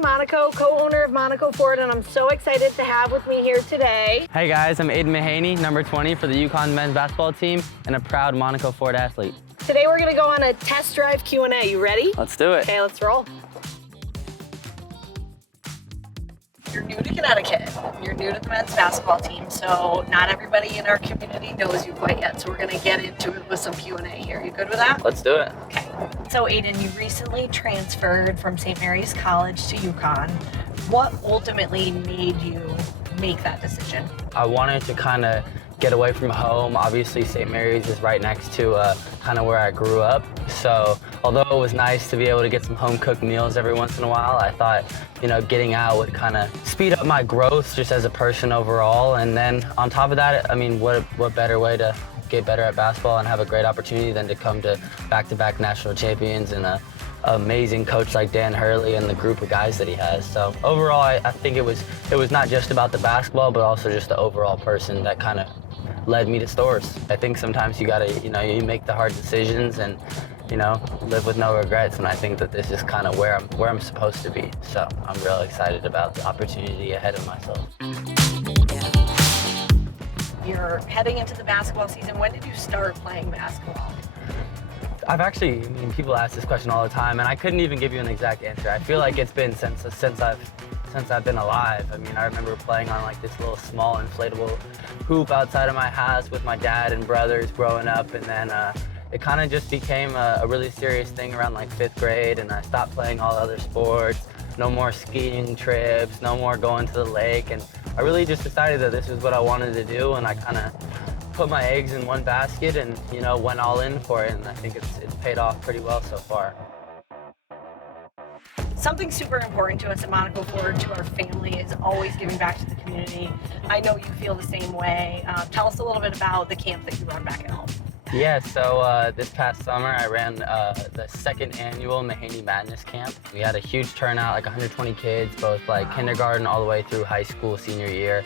Monaco, co-owner of Monaco Ford, and I'm so excited to have with me here today. Hey guys, I'm Aidan Mahaney, number 20 for the Uconn men's basketball team and a proud Monaco Ford athlete. Today we're gonna go on a test drive Q&A. You ready? Let's do it. Okay, let's roll. You're new to Connecticut. You're new to the men's basketball team, so not everybody in our community knows you quite yet. So we're gonna get into it with some Q&A here. You good with that? Let's do it. Okay. So Aidan, you recently transferred from St. Mary's College to Uconn. What ultimately made you make that decision? I wanted to kind of get away from home. Obviously, St. Mary's is right next to kind of where I grew up. So although it was nice to be able to get some home-cooked meals every once in a while, I thought, you know, getting out would kind of speed up my growth just as a person overall. And then on top of that, I mean, what better way to get better at basketball and have a great opportunity than to come to back-to-back national champions and an amazing coach like Dan Hurley and the group of guys that he has. So overall, I think it was not just about the basketball, but also just the overall person that kind of led me to Stores. I think sometimes you gotta, you make the hard decisions and, live with no regrets. And I think that this is kind of where I'm supposed to be. So I'm really excited about the opportunity ahead of myself. You're heading into the basketball season. When did you start playing basketball? People ask this question all the time, and I couldn't even give you an exact answer. I feel like it's been since I've been alive. I mean, I remember playing on like this little small inflatable hoop outside of my house with my dad and brothers growing up, and then it kind of just became a really serious thing around like 5th grade, and I stopped playing all other sports. No more skiing trips, no more going to the lake, and I really just decided that this is what I wanted to do, and I kind of put my eggs in one basket and, went all in for it, and I think it's paid off pretty well so far. Something super important to us at Monaco Ford, to our family, is always giving back to the community. I know you feel the same way. Tell us a little bit about the camp that you run back at home. Yeah, so this past summer I ran the 2nd annual Mahaney Madness Camp. We had a huge turnout, like 120 kids, both like kindergarten all the way through high school senior year.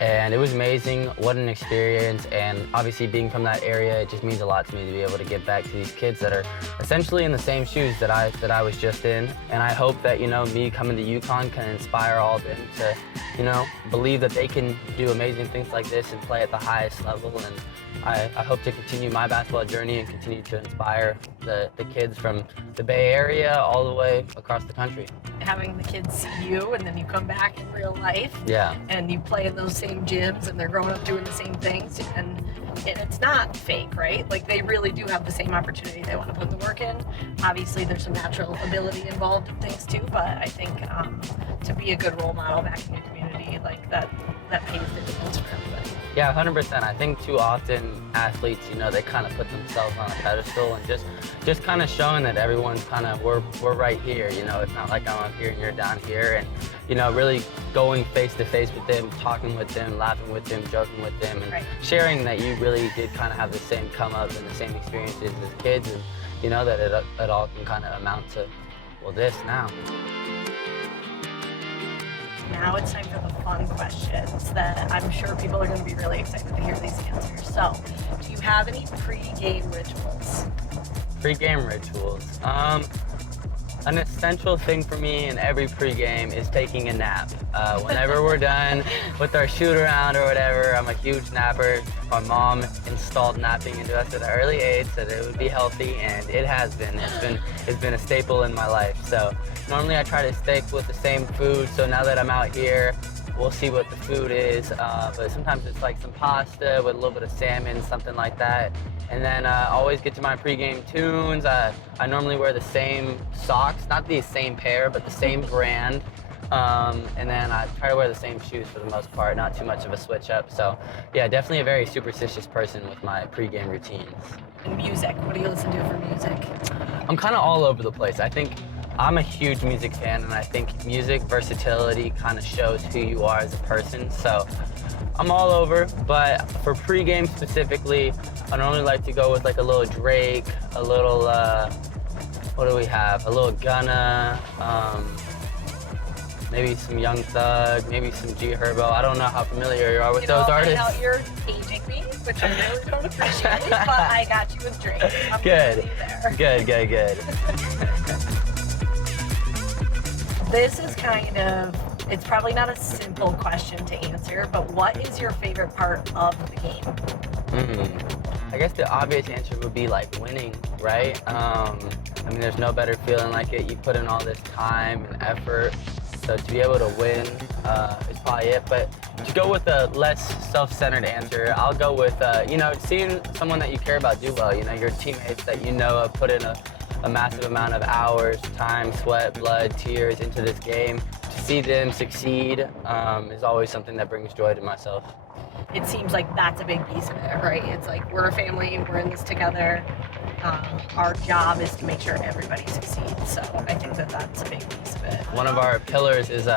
And it was amazing. What an experience. And obviously being from that area, it just means a lot to me to be able to give back to these kids that are essentially in the same shoes that I was just in. And I hope that, me coming to Uconn can inspire all of them to, believe that they can do amazing things like this and play at the highest level. And I hope to continue my basketball journey and continue to inspire the kids from the Bay Area all the way across the country. Having the kids see you and then you come back in real life, yeah, and you play in those same gyms and they're growing up doing the same things, and it's not fake, right? Like, they really do have the same opportunity. They want to put the work in. Obviously there's some natural ability involved in things too, but I think to be a good role model back in your community, like that pays the difference for everybody. Yeah, 100%. I think too often athletes, they kind of put themselves on a pedestal and just kind of showing that everyone's kind of, we're right here, it's not like I'm up here and you're down here, and, really going face to face with them, talking with them, laughing with them, joking with them, and right, sharing that you really did kind of have the same come up and the same experiences as kids, and, that it all can kind of amount to, well, this now. Now it's time for the fun questions that I'm sure people are going to be really excited to hear these answers. So, do you have any pre-game rituals? Pre-game rituals? An essential thing for me in every pre-game is taking a nap. Whenever we're done with our shoot-around or whatever, I'm a huge napper. My mom installed napping into us at an early age so that it would be healthy, and it has been. It's been a staple in my life. So normally I try to stick with the same food, so now that I'm out here, we'll see what the food is, but sometimes it's like some pasta with a little bit of salmon, something like that. And then I always get to my pregame tunes. I normally wear the same socks, not the same pair, but the same brand. And then I try to wear the same shoes for the most part, not too much of a switch up. So yeah, definitely a very superstitious person with my pregame routines. And music, what do you listen to for music? I'm kind of all over the place. I think I'm a huge music fan, and I think music versatility kind of shows who you are as a person. So I'm all over, but for pregame specifically, I normally like to go with like a little Drake, a little, what do we have? A little Gunna, maybe some Young Thug, maybe some G Herbo. I don't know how familiar you are with those artists. I know you're aging me, which I really don't appreciate, but I got you with Drake. I'm good. There. Good. this is it's probably not a simple question to answer, but what is your favorite part of the game? I guess the obvious answer would be like winning, right? I mean, there's no better feeling like it. You put in all this time and effort, so to be able to win is probably it. But to go with a less self-centered answer, I'll go with, seeing someone that you care about do well, your teammates that have put in a massive amount of hours, time, sweat, blood, tears into this game. To see them succeed is always something that brings joy to myself. It seems like that's a big piece of it, right? It's like we're a family, we're in this together. Our job is to make sure everybody succeeds. So I think that's a big piece of it. One of our pillars is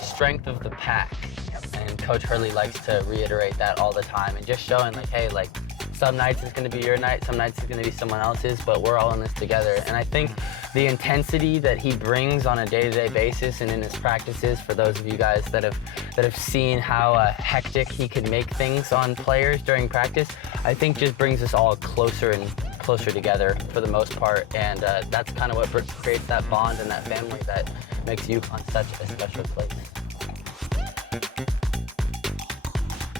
strength of the pack. Yep. And Coach Hurley likes to reiterate that all the time and just showing like, hey, like some nights it's going to be your night, some nights it's going to be someone else's, but we're all in this together. And I think the intensity that he brings on a day-to-day basis and in his practices, for those of you guys that have seen how hectic he can make things on players during practice, I think just brings us all closer and closer together for the most part. And that's kind of what creates that bond and that family that makes Uconn such a special place.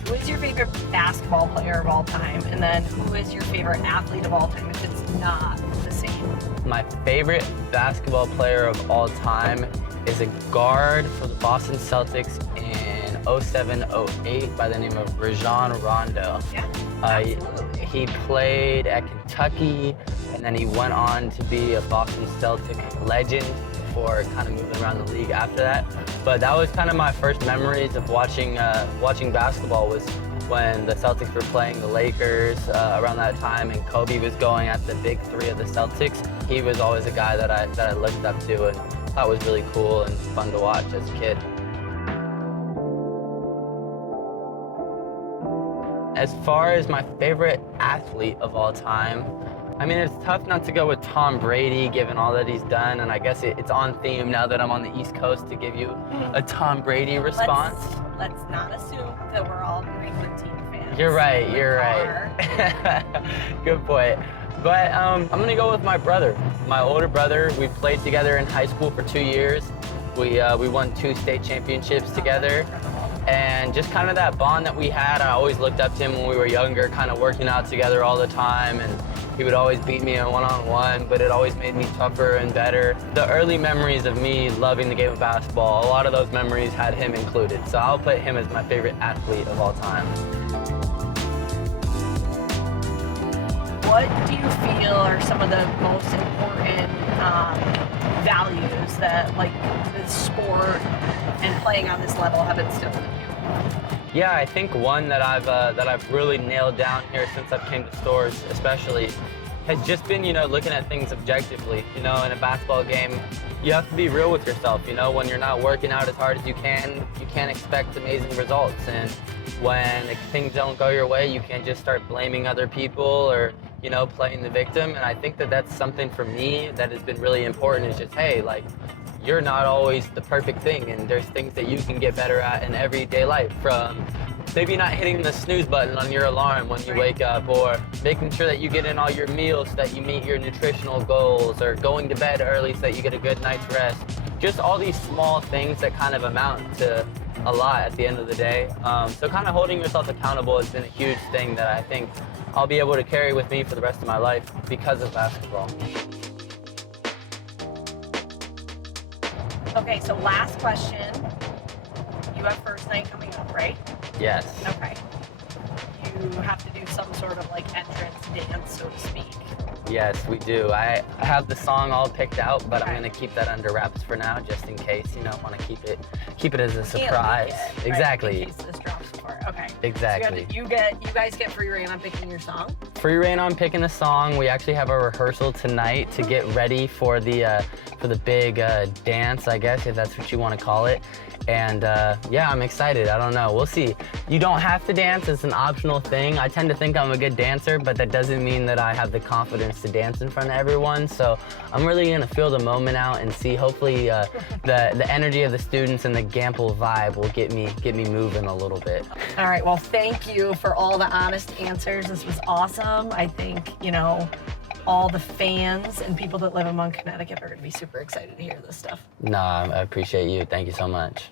Who is your favorite basketball player of all time? And then who is your favorite athlete of all time if it's not the same? My favorite basketball player of all time is a guard for the Boston Celtics in 07-08 by the name of Rajon Rondo. Yeah, absolutely. He played at Kentucky, and then he went on to be a Boston Celtic legend before kind of moving around the league after that. But that was kind of my first memories of watching basketball was when the Celtics were playing the Lakers around that time, and Kobe was going at the big three of the Celtics. He was always a guy that I looked up to and thought was really cool and fun to watch as a kid. As far as my favorite athlete of all time, I mean, it's tough not to go with Tom Brady, given all that he's done, and I guess it's on theme now that I'm on the East Coast to give you a Tom Brady response. Let's not assume that we're all New England team fans. You're right. Good point. But I'm gonna go with my brother, my older brother. We played together in high school for 2 years. We won 2 state championships together. And just kind of that bond that we had, I always looked up to him when we were younger, kind of working out together all the time. And he would always beat me in one-on-one, but it always made me tougher and better. The early memories of me loving the game of basketball, a lot of those memories had him included. So I'll put him as my favorite athlete of all time. What do you feel are some of the most important values that like the sport and playing on this level have instilled in you? Yeah, I think one that I've really nailed down here since I've came to Stores, especially, has just been looking at things objectively. In a basketball game, you have to be real with yourself. When you're not working out as hard as you can't expect amazing results. And when things don't go your way, you can't just start blaming other people or playing the victim. And I think that that's something for me that has been really important. Is just, hey, like, you're not always the perfect thing, and there's things that you can get better at in everyday life, from maybe not hitting the snooze button on your alarm when you wake up, or making sure that you get in all your meals so that you meet your nutritional goals, or going to bed early so that you get a good night's rest. Just all these small things that kind of amount to a lot at the end of the day. So kind of holding yourself accountable has been a huge thing that I think I'll be able to carry with me for the rest of my life because of basketball. Okay, so last question. You have first night coming up, right? Yes. Okay. You have to do some sort of like entrance dance, so to speak. Yes, we do. I have the song all picked out, but Okay. I'm going to keep that under wraps for now, just in case, want to keep it as a surprise. Can't leak it, Exactly. Right? In case this drops before. Okay. Exactly. So you guys get free reign on picking your song. Free reign on picking a song. We actually have a rehearsal tonight to get ready for the big dance, I guess, if that's what you want to call it. And yeah, I'm excited. I don't know. We'll see. You don't have to dance. It's an optional thing. I tend to think I'm a good dancer, but that doesn't mean that I have the confidence to dance in front of everyone. So I'm really going to feel the moment out and see. Hopefully the energy of the students and the Gamble vibe will get me moving a little bit. All right. Well, thank you for all the honest answers. This was awesome. I think, all the fans and people that live among Connecticut are going to be super excited to hear this stuff. No, I appreciate you. Thank you so much.